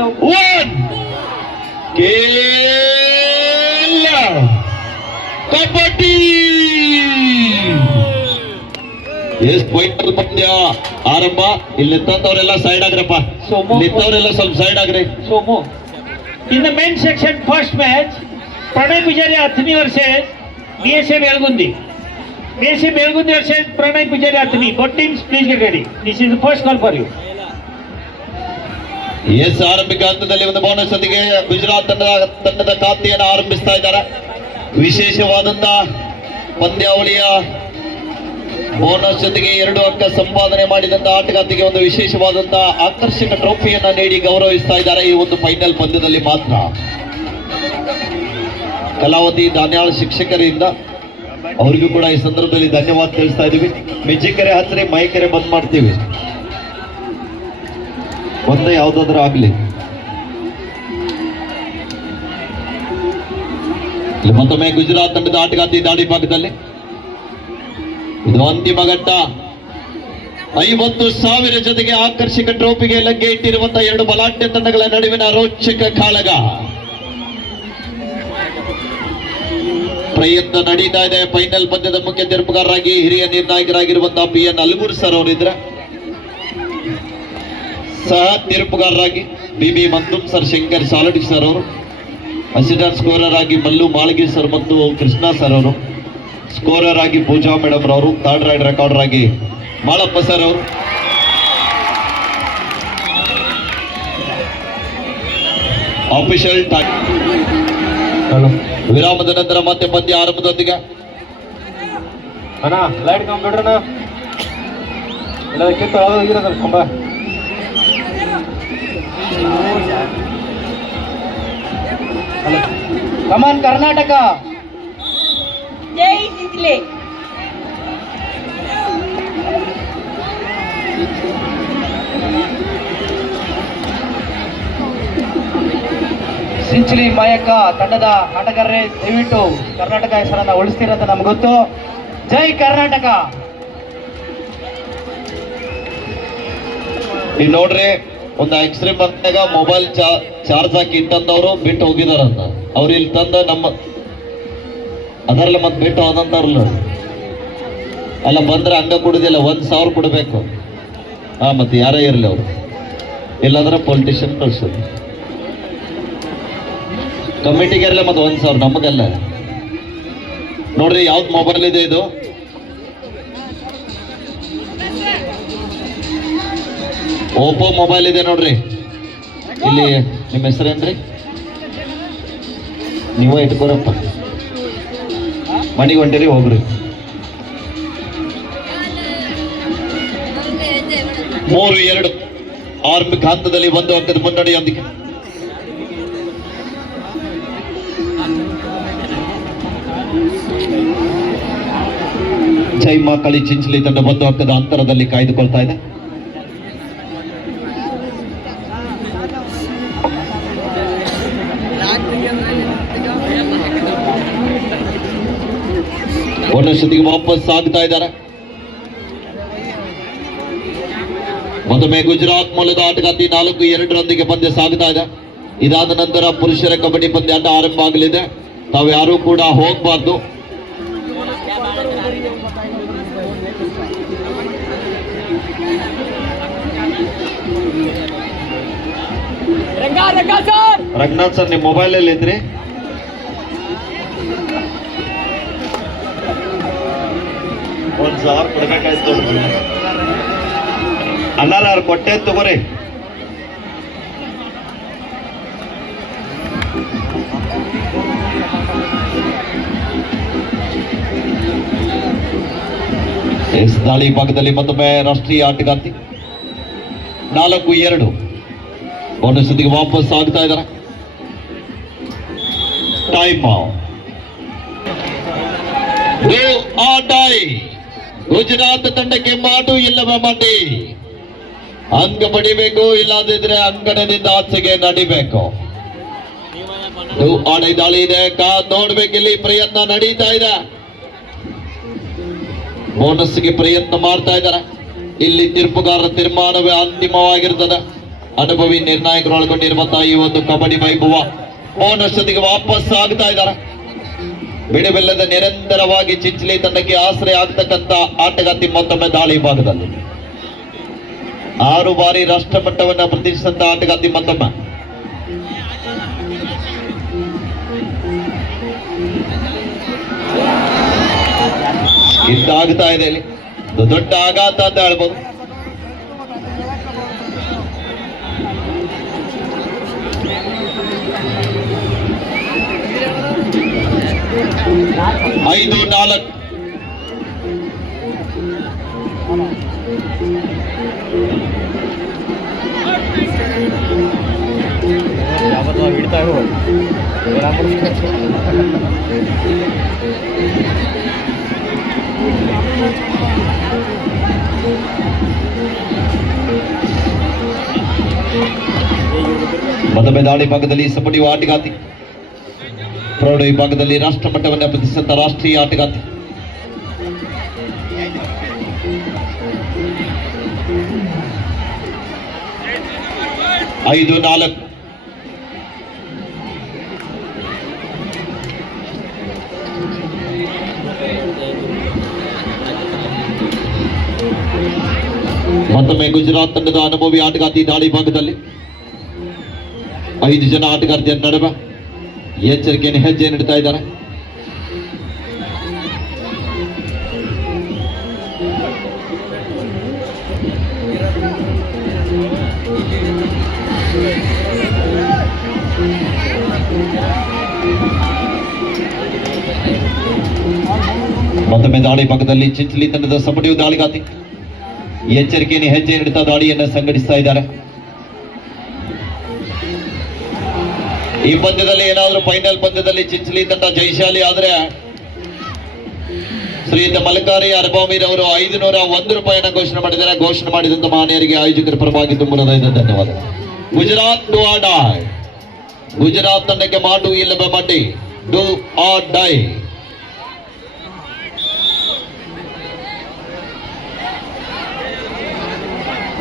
1 ಕಬಡ್ಡಿ. ಎಷ್ಟು ಪಾಯಿಂಟ್ ಪಂದ್ಯ ಆರಂಭ. ಇಲ್ಲಿ ನಿಂತವರೆಲ್ಲ ಸೈಡ್ ಆಗ್ರಪ್ಪ, ನಿಂತವರೆಲ್ಲ ಸ್ವಲ್ಪ ಸೈಡ್ ಆಗ್ರಿ. ಸೋಮು in the men section first match Pranay Poojari Athani versus BSA Belgundi. BSA Belgundi versus Pranay Pujari Athani. Both teams please get ready. This is the first call for you. Yes, ಆರಂಭಿಕ ಹಂತದಲ್ಲಿ ಒಂದು ಬೋನಸ್ ಜೊತೆಗೆ ಗುಜರಾತ್ ತಂಡದ ಖಾತೆಯನ್ನು ಆರಂಭಿಸ್ತಾ ಇದ್ದಾರೆ. ವಿಶೇಷವಾದಂತಹ ಪಂದ್ಯಾವಳಿಯ ಬೋನಸ್ ಜೊತೆಗೆ 2 ಅಂಕ ಸಂಪಾದನೆ ಮಾಡಿದಂತಹ ಆಟಗಾರ್ತಿಗೆ ಒಂದು ವಿಶೇಷವಾದಂತಹ ಆಕರ್ಷಕ ಟ್ರೋಫಿಯನ್ನ ನೀಡಿ ಗೌರವಿಸ್ತಾ ಇದ್ದಾರೆ ಈ ಒಂದು ಫೈನಲ್ ಪಂದ್ಯದಲ್ಲಿ ಮಾತ್ರ. ಕಲಾವತಿ ಧಾನ್ಯಾಳ ಶಿಕ್ಷಕರಿಂದ ಅವರಿಗೂ ಕೂಡ ಈ ಸಂದರ್ಭದಲ್ಲಿ ಧನ್ಯವಾದ ತಿಳಿಸ್ತಾ ಇದೀವಿ. ಮೆಜ್ಜಿಕೆರೆ ಹತ್ತಿರ ಮೈಕೆರೆ ಬಂದ್ ಮಾಡ್ತೀವಿ, ಒಂದೇ ಯಾವ್ದಾದ್ರೂ ಆಗ್ಲಿ. ಮತ್ತೊಮ್ಮೆ ಗುಜರಾತ್ ತಂಡದ ಆಟಗಾರ್ತಿ ದಾಳಿ ಭಾಗದಲ್ಲಿ ಇದು ಅಂತಿಮ ಘಟ್ಟ. 50,000 ಜೊತೆಗೆ ಆಕರ್ಷಕ ಟ್ರೋಫಿಗೆ ಲಗ್ಗೆ ಇಟ್ಟಿರುವಂತಹ 2 ಬಲಾಢ್ಯ ತಂಡಗಳ ನಡುವಿನ ರೋಚಕ ಕಾಳಗ ಪ್ರಯತ್ನ ನಡೀತಾ ಇದೆ. ಫೈನಲ್ ಪಂದ್ಯದ ಮುಖ್ಯ ತೀರ್ಪುಗಾರರಾಗಿ ಹಿರಿಯ ನಿರ್ಣಾಯಕರಾಗಿರುವಂತಹ PN ಅಲ್ಗೂರ್ ಸರ್ ಅವರಿದ್ರೆ, ಸಹ ತೀರ್ಪುಗಾರರಾಗಿ BB ಮಂತುಮ್ ಸರ್, ಶಂಕರ್ ಸಾಲಟಿ ಸರ್ ಅವರು, ಅಸಿಸ್ಟೆಂಟ್ ಸ್ಕೋರರ್ ಆಗಿ ಮಲ್ಲು ಮಾಳ್ಗಿ ಸರ್ ಮತ್ತು ಕೃಷ್ಣ ಸರ್ ಅವರು, ಸ್ಕೋರರ್ ಆಗಿ ಪೂಜಾ ಮೇಡಮ್ ರವರು, ಥರ್ಡ್ ರೈಡ್ ರೆಕಾರ್ಡರ್ ಆಗಿ ಮಾಳಪ್ಪ ಸರ್ ಅವರು. ಆಫಿಷಿಯಲ್ ಟೈಮ್ ವಿರಾಮದ ನಂತರ ಮತ್ತೆ ಪಂದ್ಯ ಆರಂಭದೊಂದಿಗೆ ಲೈಟ್ ಕಂಪ್ಯೂಟರ್ ಕಮಾನ್ ಕರ್ನಾಟಕ. ಜೈ ಚಿಂಚಲೆ. ಸಿಂಚಲಿ ಮಾಯಕ್ಕ ತಂಡದ ಆಟಗಾರರೇ, ದಯವಿಟ್ಟು ಕರ್ನಾಟಕ ಹೆಸರನ್ನ ಉಳಿಸ್ತಿರಂತ ನಮ್ಗೆ ಗೊತ್ತು. ಜೈ ಕರ್ನಾಟಕ. ಈಗ ನೋಡ್ರಿ, ಒಂದು ಎಕ್ಸ್ರೇ ಬಂದಾಗ ಮೊಬೈಲ್ ಚಾರ್ಜ್ ಹಾಕಿ ಇಟ್ಟಂದವರು ಬಿಟ್ಟು ಹೋಗಿದಾರಂತ. ಅವ್ರು ಇಲ್ಲಿ ತಂದ ನಮ್ಮ ಅದರಲ್ಲ ಮತ್ತೆ ಬಿಟ್ಟು ಹೋದಂತಾರಲ್ಲ, ಅಲ್ಲ ಬಂದ್ರೆ ಹಂಗ ಕೊಡುದಿಲ್ಲ, 1,000 ಕೊಡಬೇಕು. ಮತ್ತೆ ಯಾರೇ ಇರಲಿ ಅವರು, ಇಲ್ಲಾಂದ್ರೆ ಪೊಲಿಟಿಷಿಯನ್ ಕಳ್ಸೋದು. ಕಮಿಟಿಗೆ ಇರಲ್ಲ ಮತ್ತೆ 1,000 ನಮಗಲ್ಲ. ನೋಡ್ರಿ ಯಾವ್ದು ಮೊಬೈಲ್ ಇದೆ ಇದು, ಓಪೋ ಮೊಬೈಲ್ ಇದೆ ನೋಡ್ರಿ. ಇಲ್ಲಿ ನಿಮ್ಮ ಹೆಸರೇನ್ರಿ? ನೀವೇ ಇಟ್ಕೋರಪ್ಪ, ಮನೆಗೆ ಹೊಂಟಿರಿ ಹೋಗ್ರಿ. 3-2 ಆರಂಭಿಕ ಹಂತದಲ್ಲಿ 1 ಅಂಕದ ಮುನ್ನಡೆಯೊಂದಿಗೆ ಜೈಮಾ ಕಳಿ ಚಿಂಚಲಿ ತಂಡ 1 ಅಂಕದ ಅಂತರದಲ್ಲಿ ಕಾಯ್ದುಕೊಳ್ತಾ ಇದೆ. ಒಂದಷ್ಟೊತ್ತಿಗೆ ವಾಪಸ್ ಆಗ್ತಾ ಇದ್ದಾರೆ. ಮತ್ತೊಮ್ಮೆ ಗುಜರಾತ್ ಮೂಲದ ಆಟಗಾರ್ತಿ 4-2 ಪಂದ್ಯ ಸಾಗ್ತಾ ಇದೆ. ಇದಾದ ನಂತರ ಪುರುಷರ ಕಬಡ್ಡಿ ಪಂದ್ಯಾಟ ಆರಂಭ ಆಗಲಿದೆ. ತಾವ್ಯಾರೂ ಕೂಡ ಹೋಗಬಾರ್ದು. ರಂಗನಾಥ್ ಸರ್, ನಿಮ್ಮ ಮೊಬೈಲ್ ಅಲ್ಲಿ ಇದ್ರಿ? $1,000 ಕೊಡ್ಬೇಕಾಯ್ತು ಅನ್ನಾರ, ಅವ್ರು ಕೊಟ್ಟೆ ತಗೋರಿ. ಎಸ್, ದಾಳಿ ಭಾಗದಲ್ಲಿ ಮತ್ತೊಮ್ಮೆ ರಾಷ್ಟ್ರೀಯ ಆಟಗಾರ್ತಿ 4-2 ಒಂದು ಸುದ್ದಿಗೆ ವಾಪಸ್ ಆಗ್ತಾ ಇದ್ದಾರೆ. ಟೈಮ್ ಗುಜರಾತ್ ತಂಡಕ್ಕೆ ಮಾಡು ಇಲ್ಲವ ಮಾಡಿ, ಅಂಗ ಪಡಿಬೇಕು, ಇಲ್ಲದಿದ್ರೆ ಅಂಗಣದಿಂದ ಆಚೆಗೆ ನಡಿಬೇಕು. ದಾಳಿ ಇದೆ, ನೋಡ್ಬೇಕು. ಇಲ್ಲಿ ಪ್ರಯತ್ನ ನಡೀತಾ ಇದೆ, ಬೋನಸ್ಗೆ ಪ್ರಯತ್ನ ಮಾಡ್ತಾ ಇದ್ದಾರೆ. ಇಲ್ಲಿ ತೀರ್ಪುಗಾರರ ತೀರ್ಮಾನವೇ ಅಂತಿಮವಾಗಿರ್ತದೆ. ಅನುಭವಿ ನಿರ್ಣಾಯಕರು ಒಳಗೊಂಡಿರುವಂತಹ ಈ ಒಂದು ಕಬಡ್ಡಿ ವೈಭವ ಬೋನಸ್ಸೊಂದಿಗೆ ವಾಪಸ್ ಆಗ್ತಾ ಇದ್ದಾರೆ. ಬಿಡುವಿಲ್ಲದ ನಿರಂತರವಾಗಿ ಚಿಂಚಲಿ ತಂಡಕ್ಕೆ ಆಶ್ರಯ ಆಗ್ತಕ್ಕಂಥ ಆಟಗಾರ್ತಿ ಮತ್ತೊಮ್ಮೆ ದಾಳಿ ಭಾಗದಲ್ಲಿ 6 ಬಾರಿ ರಾಷ್ಟ್ರ ಮಟ್ಟವನ್ನು ಪ್ರತಿಷ್ಠಿಸಿದಂತ ಆಟಗಾರ್ತಿ ಮತ್ತೊಮ್ಮೆ ಇದಾಗ್ತಾ ಇದೆ. ಇಲ್ಲಿ ದೊಡ್ಡ ಆಘಾತ ಅಂತ ಹೇಳ್ಬೋದು. ಐದು 4 ಮತ್ತೊಮ್ಮೆ ದಾಳಿ ಭಾಗದಲ್ಲಿ ಸಪಡಿಯುವ ಆಟಗಾರ್ತಿ, ಪ್ರೌಢ ವಿಭಾಗದಲ್ಲಿ ರಾಷ್ಟ್ರ ಮಟ್ಟವನ್ನು ಪ್ರತಿಷ್ಠಿಸಿದ ರಾಷ್ಟ್ರೀಯ ಆಟಗಾರ್ತಿ. ಐದು 4 ಮತ್ತೊಮ್ಮೆ ಗುಜರಾತ್ ತಂಡದ ಅನುಭವಿ ಆಟಗಾರ್ತಿ ದಾಳಿ ಭಾಗದಲ್ಲಿ 5 ಜನ ಆಟಗಾರ್ತಿಯರ ನಡುವೆ ಎಚ್ಚರಿಕೆಯನ್ನು ಹೆಜ್ಜೆ ನೀಡ್ತಾ ಇದ್ದಾರೆ. ಮತ್ತೊಮ್ಮೆ ದಾಳಿ ಭಾಗದಲ್ಲಿ ಚಿಂಚಲಿ ತಂಡದ ಸಪಡಿಯು ದಾಳಿಗಾತಿ ಎಚ್ಚರಿಕೆಯನ್ನು ಹೆಜ್ಜೆ ನೀಡುತ್ತಾ ದಾಳಿಯನ್ನು ಸಂಘಟಿಸ್ತಾ ಇದ್ದಾರೆ. ಈ ಪಂದ್ಯದಲ್ಲಿ ಏನಾದರೂ ಫೈನಲ್ ಪಂದ್ಯದಲ್ಲಿ ಚಿಂಚಲಿ ತಂಡ ಜಯಶಾಲಿ ಆದ್ರೆ ಶ್ರೀಯುತ ಮಲಕಾರಿ ಅರ್ಬಾಮೀರ್ ಅವರು 501 ರೂಪಾಯಿಯನ್ನು ಘೋಷಣೆ ಮಾಡಿದ್ದಾರೆ. ಘೋಷಣೆ ಮಾಡಿದಂತ ಮಾನ್ಯರಿಗೆ ಆಯೋಜಕರ ಪರವಾಗಿ ತುಂಬ ಧನ್ಯವಾದ. Gujarat do or die, Gujarat ತಂಡಕ್ಕೆ ಮಾಡು ಇಲ್ಲವೇ ಮಡ್ಡಿ, ಡು ಆರ್ ಡೈ.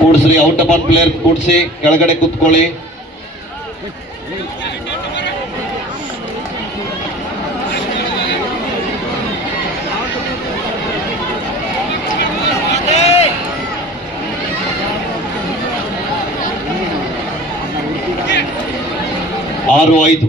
ಕೂಡ್ಸ್ರಿ, ಔಟ್ ಆಫ್ ಆನ್ ಪ್ಲೇಯರ್ ಕೂಡ್ಸಿ, ಕೆಳಗಡೆ ಕೂತ್ಕೊಳ್ಳಿ. ಆರು 5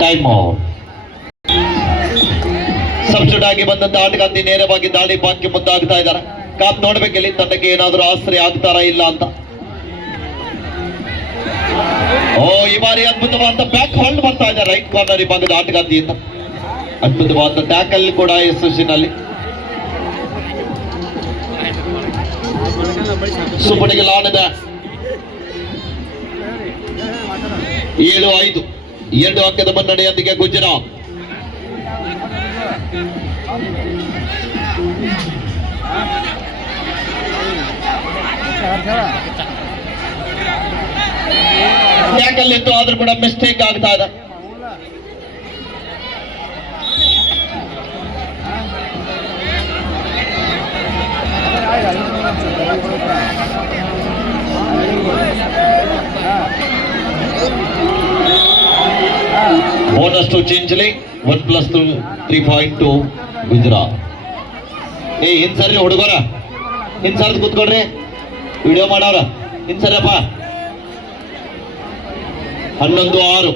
ಟೈಮ್ ಔಟ್. ಸಬ್ಸ್ಟಿಟ್ಯೂಟ್ ಆಗಿ ಬಂದಂತ ಆಟಗಾರ್ತಿ ನೇರವಾಗಿ ದಾಳಿ ಬಾಕಿ ಮುಂದಾಗ್ತಾ ಇದ್ದಾರೆ. ಕಾತ್ ನೋಡ್ಬೇಕಿಲ್ಲಿ ತಂಡಕ್ಕೆ ಏನಾದರೂ ಆಶ್ರಯ ಆಗ್ತಾರಾ ಇಲ್ಲ ಅಂತ. ಈ ಬಾರಿ ಅದ್ಭುತವಾದ ಬ್ಯಾಕ್ ಹೋಲ್ಡ್ ಬರ್ತಾ ಇದೆ ರೈಟ್ ಕಾರ್ನರ್ ವಿಭಾಗದ ಆಟಗಾರ್ತಿಯಿಂದ. ಅದ್ಭುತವಾದ ಟ್ಯಾಕಲ್ ಕೂಡ ಯಶಸ್ವಿನಲ್ಲಿ. ಸುಪಡಿಗೆ ಲಾಣದ 7-5 2 ಅಂಕದ ಮುನ್ನಡೆಯೊಂದಿಗೆ ಗುಜರಾತ್. ಟ್ಯಾಕಲ್ ಇತ್ತು ಆದ್ರೂ ಕೂಡ ಮಿಸ್ಟೇಕ್ ಆಗ್ತಾ ಇದೆ. Bonus to Chinchali 1+3.2 Gujarat. ಹಿಂಸರಿ ಹುಡುಗರ ಹಿಂಸರ್ದು ಕೂತ್ಕೊಳ್ರಿ, ವಿಡಿಯೋ ಮಾಡೋರ ಹಿಂಸರಪ್ಪ. 11-6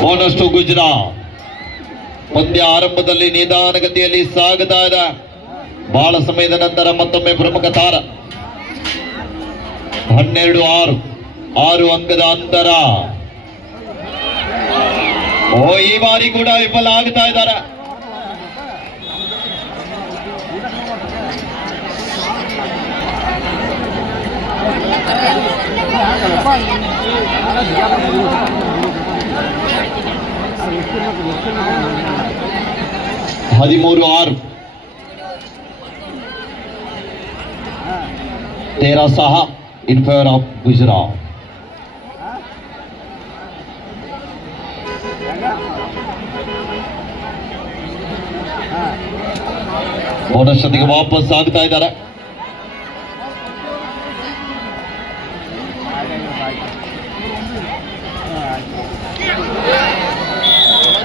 ಬೋನಸ್ ಟು ಗುಜರಾತ್. ಪಂದ್ಯ ಆರಂಭದಲ್ಲಿ ನಿಧಾನಗತಿಯಲ್ಲಿ ಸಾಗುತ್ತಾ ಇದೆ. ಬಹಳ ಸಮಯದ ನಂತರ ಮತ್ತೊಮ್ಮೆ ಪ್ರಮುಖ ತಾರ 12-6 6 ಅಂಕದ ಅಂತರ. ಈ ಬಾರಿ ಕೂಡ ವಿಫಲ ಆಗ್ತಾ ಇದ್ದಾರೆ. ಹದಿಮೂರು 6 13 in favor of Gujarat. Bonus ಜೊತೆಗೆ ವಾಪಸ್ ಆಗ್ತಾ ಇದ್ದಾರೆ.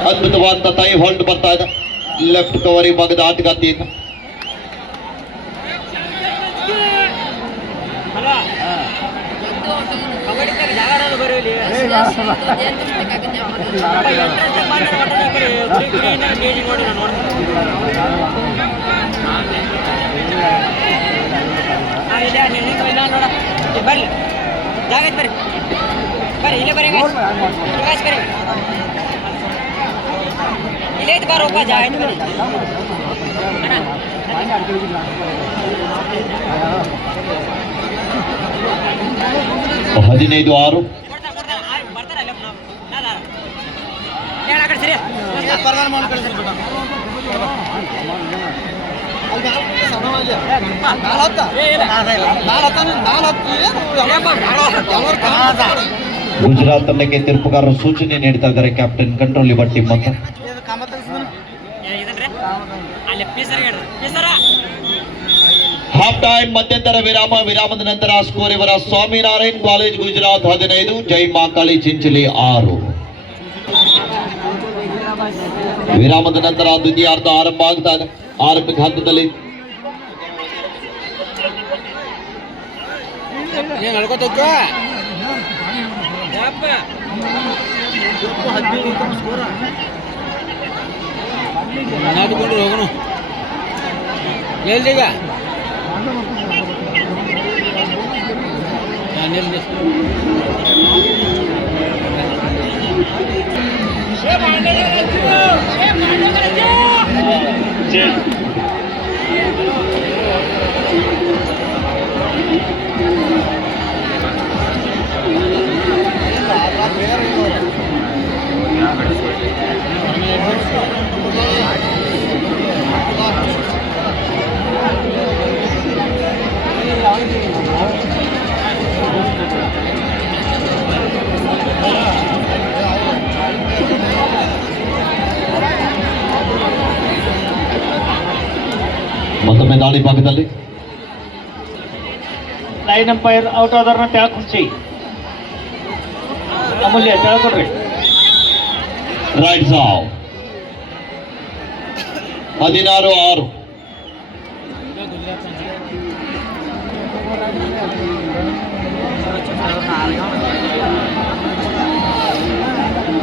ಅದ್ಭುತವಾದ ಟೈ ಹೋಲ್ಡ್ ಬರ್ತಾ ಇದೆ ಲೆಫ್ಟ್ ಕವರ್ ಭಾಗದ ಆಟಗಾರ್ತಿಯಿಂದ. ಬರ್ರಿ ಜಾಗತ್ ಬರ್ರಿ ಬರ್ರಿ ಇಲ್ಲೇ ಬರ್ರಿ ಬರ್ರಿ ಇಲ್ಲೇ ಇದ್ ಬರೋಪ್ಪ ಜಾಗತ್ ಬರ್ರಿ 15-6 ಗುಜರಾತ್ ತಂಡಕ್ಕೆ ತೀರ್ಪುಗಾರರು ಸೂಚನೆ ನೀಡ್ತಾ ಇದ್ದಾರೆ. ಕ್ಯಾಪ್ಟನ್ ಕಂಟ್ರೋಲ್ ಬಟ್ಟಿ ಅಂತ. ಹಾಫ್ ಟೈಮ್ ಮಧ್ಯಂತರ ವಿರಾಮದ ನಂತರ ಸ್ಕೋರ್ ಇವರ ಸ್ವಾಮಿನಾರಾಯಣ್ ಕಾಲೇಜ್ ಗುಜರಾತ್ 15 ಜೈ ಮಾಕಾಳಿ ಚಿಂಚಲಿ 6. ವಿರಾಮದ ನಂತರ ದ್ವಿತೀಯಾರ್ಧ ಆರಂಭ ಆಗ್ತಾ ಇದೆ. ಆರಂಭಿಕ ಹಂತದಲ್ಲಿ ಹೋಗೋಣ ಎಲ್ಲಿಗ ಮತ್ತೊಮ್ಮೆ ದಾಳಿ ಭಾಗದಲ್ಲಿ ಲೈನ್ ಅಂಪೈರ್ ಔಟ್ ಆದವ್ರನ್ನ ಟ್ಯಾಕ್ ಹುಡ್ಸಿ. ಅಮೂಲ್ಯ ಕೇಳ್ಕೊಡ್ರಿ. ರೈಟ್ ಸಾವ್ 16-6.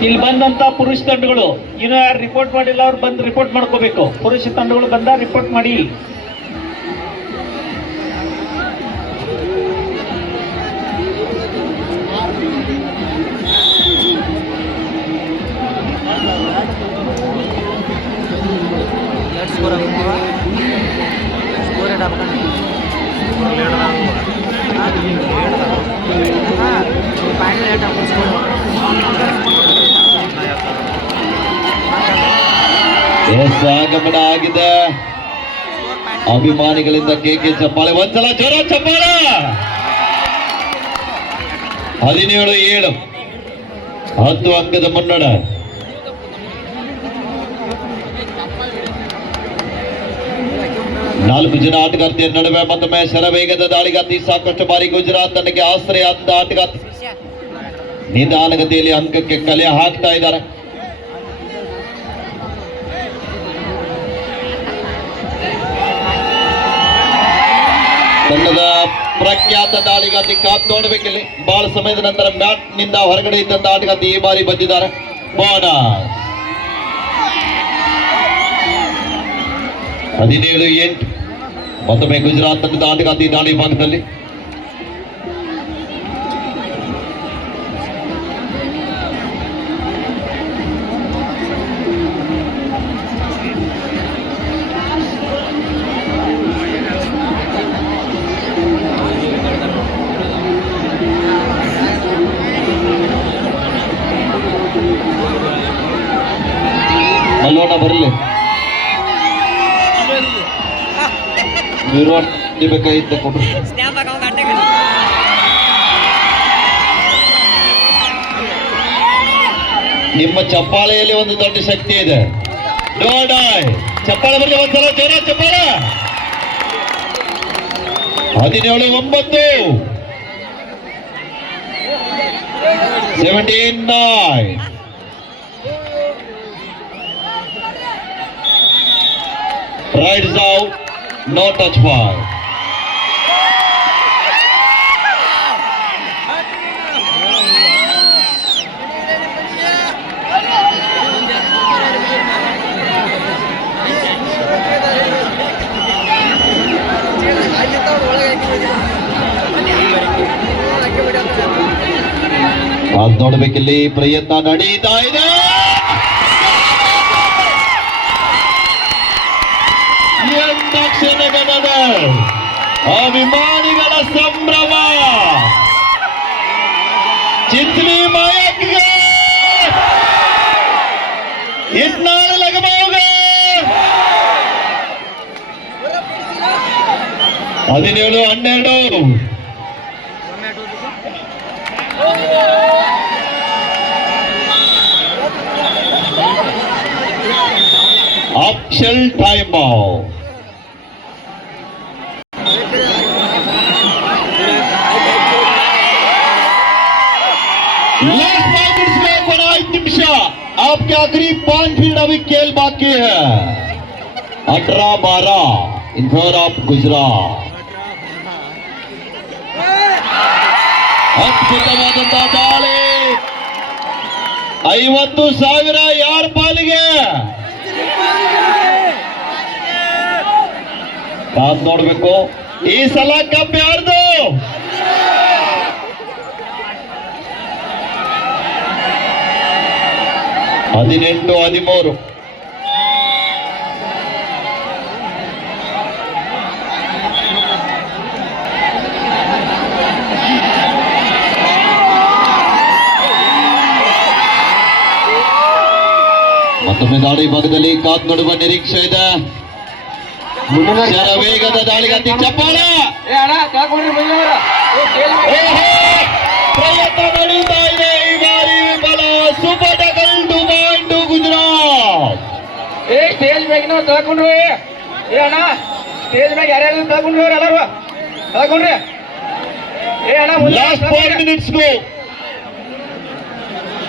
ಇಲ್ಲಿ ಬಂದಂತ ಪುರುಷ ತಂಡಗಳು ಇನ್ನೂ ಯಾರು ರಿಪೋರ್ಟ್ ಮಾಡಿಲ್ಲ ಅವ್ರು ಬಂದು ರಿಪೋರ್ಟ್ ಮಾಡ್ಕೋಬೇಕು. ಪುರುಷ ತಂಡಗಳು ಬಂದ ರಿಪೋರ್ಟ್ ಮಾಡಿ. ಆಗಮನ ಆಗಿದೆ. ಅಭಿಮಾನಿಗಳಿಂದ ಕೇಕೆ ಚಪ್ಪಾಳೆ. ಒಂದ್ಸಲ ಜೋರ ಚಪ್ಪಾಳೆ. 17-7 10 ಅಂಕದ ಮುನ್ನಡೆ. ನಾಲ್ಕು ಜನ ಆಟಗಾರ್ತಿಯರ ನಡುವೆ ಮತ್ತೊಮ್ಮೆ ಶರವೇಗದ ದಾಳಿಗಾರ್ತಿ. ಸಾಕಷ್ಟು ಬಾರಿ ಗುಜರಾತ್ ತಂಡಕ್ಕೆ ಆಶ್ರಯ ಆದ ಆಟಗಾರ್ತಿ ನಿಧಾನಗತಿಯಲ್ಲಿ ಅಂಕಕ್ಕೆ ಕಲೆ ಹಾಕ್ತಾ ಇದ್ದಾರೆ. ತಂಡದ ಪ್ರಖ್ಯಾತ ದಾಳಿಗಾತಿ ಕಾತ್ ನೋಡಬೇಕಿಲ್ಲಿ. ಬಹಳ ಸಮಯದ ನಂತರ ಮ್ಯಾಟ್ ನಿಂದ ಹೊರಗಡೆ ಇದ್ದಂತ ಆಟಗಾರ್ತಿ ಈ ಬಾರಿ ಬಂದಿದ್ದಾರೆ. ಬೋನಸ್ 17-8 ಮತ್ತೊಮ್ಮೆ ಗುಜರಾತ್ ತಂಡದ ಆಟಗಾರ್ತಿ ದಾಳಿ ಭಾಗದಲ್ಲಿ ಮಲ್ಲೋಣ ಬರಲಿ ಬೇಕಾಗಿತ್ತು ಕೊಡ್ರಿ. ಸ್ನ್ಯಾಪ್ ಹಾಕೋ ಗಂಟೆ ನಿಮ್ಮ ಚಪ್ಪಾಳೆಯಲ್ಲಿ ಒಂದು ದೊಡ್ಡ ಶಕ್ತಿ ಇದೆ. ನೋಡಾಯ್ ಚಪ್ಪಾಳೆ ಬರಲಿ ಒಂದ್ಸಲ ಜೋರ ಚಪ್ಪಾಳೆ. 17-9 17-9 rides out, no touch ball. ಅದು ನೋಡ್ಬೇಕಿಲ್ಲಿ ಪ್ರಯತ್ನ ನಡೀತಾ ಇದೆ. ಕ್ಷಣಗಣದ ಅಭಿಮಾನಿಗಳ ಸಂಭ್ರಮ. ಚಿಂಚಲಿ ಮಾಯಕ್ಗೆ ಇತ್ನಾಳು ಲಗಮೋಗೆ 17-12 official time out. Last 5 minutes में 5 निमिष आपके आखिरी 5 फील्ड अभी खेल बाकी है. 18-12 इन फेवर ऑफ गुजरात. ಅದ್ಭುತವಾದಂತಹ ದಾಳಿ. 50,000 ಯಾರ ಪಾಲಿಗೆ ಕಾದ್ ನೋಡ್ಬೇಕು. ಈ ಸಲ ಕಪ್ ಯಾರ್ದು? ಹದಿನೆಂಟು 13 ಮತ್ತೊಮ್ಮೆ ದಾಳಿ ಭಾಗದಲ್ಲಿ ಕಾದ್ ನೋಡುವ ನಿರೀಕ್ಷೆ ಇದೆ. ವೇಗದ ದಾಳಿಗಾತಿ ಚಪ್ಪಾಳ. ಪ್ರಯತ್ನ ನಡೀತಾ ಇದೆ. ಈ ಬಾರಿ ವಿಫಲ. Super tackle two point Gujarat. Stage ಮ್ಯಾಗಿನ ತಗೊಂಡ್ರಿ ಅಣ್ಣ, ಸ್ಟೇಜ್ ಮ್ಯಾಗ ಯಾರ್ಯಾರು ತಗೊಂಡ್ರಿ ಎಲ್ಲರೂ ತಗೊಂಡ್ರಿ. ಲಾಸ್ಟ್ 4 ಮಿನಿಟ್ಸ್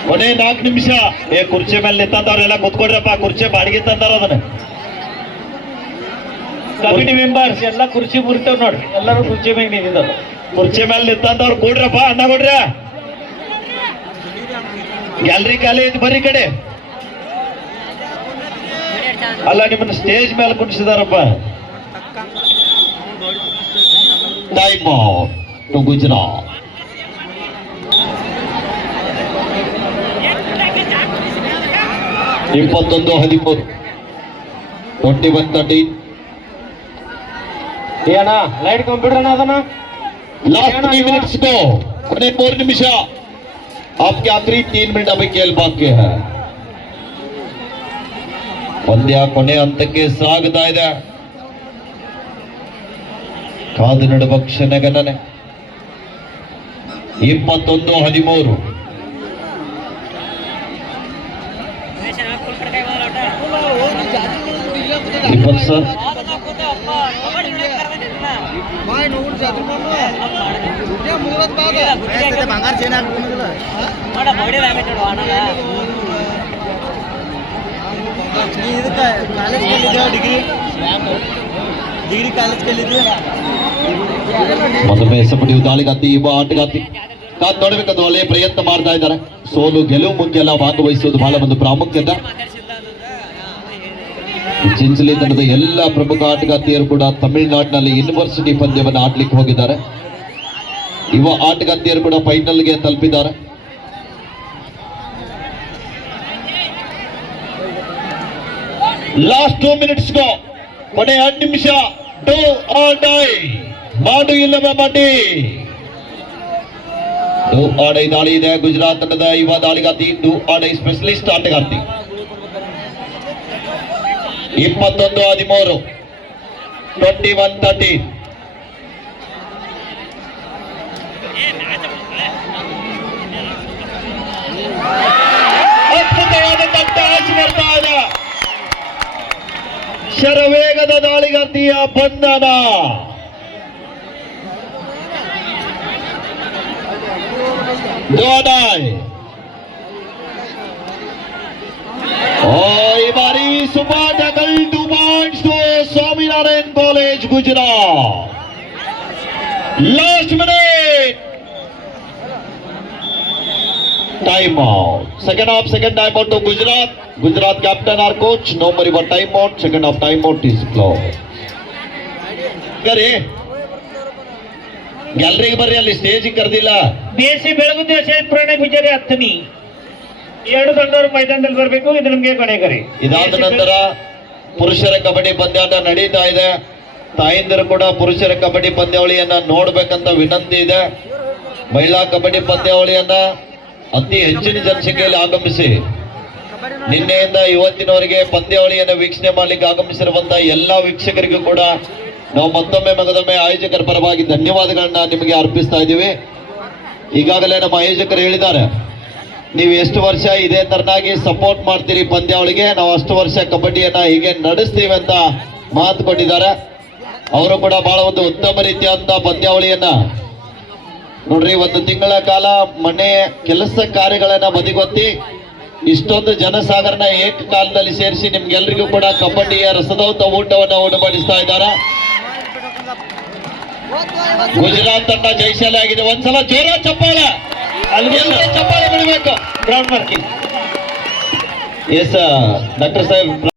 ಕೊನೆ 4 ನಿಮಿಷ. ಕುರ್ಚಿ ಮೇಲೆ ನಿಂತವ್ರೆಲ್ಲ ಕೂತ್ಕೊಡ್ರಪ್ಪ. ಕುರ್ಚಿ ಬಾಡಿಗೆ ತಂದಾರ. ಅದನ್ನ ಕಮಿಟಿ ಮೆಂಬರ್ಸ್ ಎಲ್ಲ ಕುರ್ಚಿ ಮುರಿತೇವ್ ನೋಡ್ರಿ. ಎಲ್ಲರೂ ಕುರ್ಚಿ ಮ್ಯಾಗ ನಿಂತಿದ್ದಾರೆ. ಕುರ್ಚಿ ಮೇಲೆ ನಿಂತವ್ರು ಕೊಡ್ರಪ್ಪ. ಅನ್ನ ಕೊಡ್ರ. ಗ್ಯಾಲರಿ ಖಾಲಿ ಐತಿ ಬರೀ ಕಡೆ. ಅಲ್ಲ ನಿಮ್ಮನ್ನ ಸ್ಟೇಜ್ ಮೇಲೆ ಕುಣಿಸಿದಾರಪ್ಪ. Time out to Gujarat. ಇಪ್ಪತ್ತೊಂದು 13 21-13 ಅಣ್ಣ ಲೈಟ್ ಕಂಪ್ಯೂಟರ್ ಅದನ್ನ लास्ट 3 मिनट्स को ಕೊನೆ 3 ನಿಮಿಷ. आपके आखिरी 3 मिनट अभी खेल बाकी है. ಪಂದ್ಯ ಕೊನೆ ಹಂತಕ್ಕೆ ಸಾಗುತ್ತಾ ಇದೆ. ಕಾದು ನಡುವ ಕ್ಷಣಗಣನೆ. 21-13 ದೀಪಕ್ ಸರ್ ಬಂಗಾರ ಚೇನ ಇದಕ್ಕೆ ಕಾಲೇಜ್ ಕಲಿದ್ದೆ ಡಿಗ್ರಿ ಕಾಲೇಜ್ ಕಲಿದ್ದೆ. ಮತ್ತೊಮ್ಮೆ ಎಸಪಡಿಯು ದಾಳಿಗಾತಿ ಇವ ಆಟಗಾತಿ ಕಾದ್ ನೋಡಬೇಕಂತ ಒಳ್ಳೆಯ ಪ್ರಯತ್ನ ಮಾಡ್ತಾ ಇದ್ದಾರೆ. ಸೋಲು ಗೆಲುವು ಮುಖ್ಯ ಅಲ್ಲ, ಭಾಗವಹಿಸುವುದು ಬಹಳ ಒಂದು ಪ್ರಾಮುಖ್ಯತೆ. ಚಿಂಚಲಿ ತಂಡದ ಎಲ್ಲ ಪ್ರಮುಖ ಆಟಗಾರ್ತಿಯರು ಕೂಡ ತಮಿಳುನಾಡಿನಲ್ಲಿ ಯೂನಿವರ್ಸಿಟಿ ಪಂದ್ಯವನ್ನು ಆಡ್ಲಿಕ್ಕೆ ಹೋಗಿದ್ದಾರೆ. ಯುವ ಆಟಗಾರ್ತಿಯರು ಕೂಡ ಫೈನಲ್ಗೆ ತಲುಪಿದ್ದಾರೆ. ಲಾಸ್ಟ್ 2 ಮಿನಿಟ್ಸ್ ಕೊನೆ 2 ನಿಮಿಷ. ಡೂ ಆರ್ ಡೈ, ಮಾಡು ಇಲ್ಲವೇ ಮಾಡಿ. ಡೂ ಆರ್ ಡೈ ದಾಳಿ ಇದೆ ಗುಜರಾತ್ ತಂಡದ ಯುವ ದಾಳಿಗಾರ್ತಿ, ಡೂ ಆರ್ ಡೈ ಸ್ಪೆಷಲಿಸ್ಟ್ ಆಟಗಾರ್ತಿ. 21-13, 21-13. ಅದ್ಭುತವಾದಂತಹ ಟಾಚ್ ಬರ್ತಾ ಇದೆ. ಶರವೇಗದ ದಾಳಿಗಾರ್ತಿಯ ಬಂಧನ. ಈ ಬಾರಿ super tackle 2 points to Swaminarayan college Gujarat. Last minute time out. Second half, second time out to Gujarat. Gujarat captain or coach, no worry about time out. Second half time out is closed. ಗರಿ ಗ್ಯಾಲರಿಗೆ ಬರ್ರಿ, ಅಲ್ಲಿ stage ಕರೆದಿಲ್ಲ. BSC Belagundi ವರ್ಷ ಪ್ರಣಯ್ ಪೂಜಾರಿ ಹತ್ತನಿ. 2 ತಂಡವರು ಮೈದಾನದಲ್ಲಿ ಬರಬೇಕು. ಇದು ನಮಗೆ ಕೊನೆ ಕರೆ. ಇದಾದ ನಂತರ ಪುರುಷರ ಕಬಡ್ಡಿ ಪಂದ್ಯಾಟ ನಡೀತಾ ಇದೆ. ತಾಯಂದಿರು ಕೂಡ ಪುರುಷರ ಕಬಡ್ಡಿ ಪಂದ್ಯಾವಳಿಯನ್ನ ನೋಡ್ಬೇಕಂತ ವಿನಂತಿ ಇದೆ. ಮಹಿಳಾ ಕಬಡ್ಡಿ ಪಂದ್ಯಾವಳಿಯನ್ನ ಅತಿ ಹೆಚ್ಚಿನ ಜನಸಂಖ್ಯೆಯಲ್ಲಿ ಆಗಮಿಸಿ ನಿನ್ನೆಯಿಂದ ಇವತ್ತಿನವರೆಗೆ ಪಂದ್ಯಾವಳಿಯನ್ನು ವೀಕ್ಷಣೆ ಮಾಡಲಿಕ್ಕೆ ಆಗಮಿಸಿರುವಂತಹ ಎಲ್ಲಾ ವೀಕ್ಷಕರಿಗೂ ಕೂಡ ನಾವು ಮತ್ತೊಮ್ಮೆ ಮಗದೊಮ್ಮೆ ಆಯೋಜಕರ ಪರವಾಗಿ ಧನ್ಯವಾದಗಳನ್ನ ನಿಮಗೆ ಅರ್ಪಿಸ್ತಾ ಇದ್ದೀವಿ. ಈಗಾಗಲೇ ನಮ್ಮ ಆಯೋಜಕರು ಹೇಳಿದ್ದಾರೆ, ನೀವು ಎಷ್ಟು ವರ್ಷ ಇದೇ ತರನಾಗಿ ಸಪೋರ್ಟ್ ಮಾಡ್ತೀರಿ ಪಂದ್ಯಾವಳಿಗೆ, ನಾವು ಅಷ್ಟು ವರ್ಷ ಕಬಡ್ಡಿಯನ್ನ ಹೀಗೆ ನಡೆಸ್ತೀವಿ ಅಂತ ಮಾತು ಕೊಟ್ಟಿದ್ದಾರೆ. ಅವರು ಕೂಡ ಬಹಳ ಒಂದು ಉತ್ತಮ ರೀತಿಯಾದಂತಹ ಪಂದ್ಯಾವಳಿಯನ್ನ ನೋಡ್ರಿ, 1 ತಿಂಗಳ ಕಾಲ ಮನೆ ಕೆಲಸ ಕಾರ್ಯಗಳನ್ನ ಬದಿಗೊತ್ತಿ ಇಷ್ಟೊಂದು ಜನಸಾಗರನ ಏಕಕಾಲದಲ್ಲಿ ಸೇರಿಸಿ ನಿಮ್ಗೆಲ್ರಿಗೂ ಕೂಡ ಕಬಡ್ಡಿಯ ರಸದೌತ ಊಟವನ್ನು ಉಣಬಡಿಸ್ತಾ ಇದ್ದಾರೆ. ಗುಜರಾತ್ ತಂಡ ಜಯಶಾಲಿ ಆಗಿದೆ. ಒಂದ್ಸಲ ಜೋರ ಚಪ್ಪಾಳೆ, ಅಲ್ಲಿ ಚಪ್ಪಾಳೆ ಬಿಡಬೇಕು. Ground marking. Yes doctor Saheb.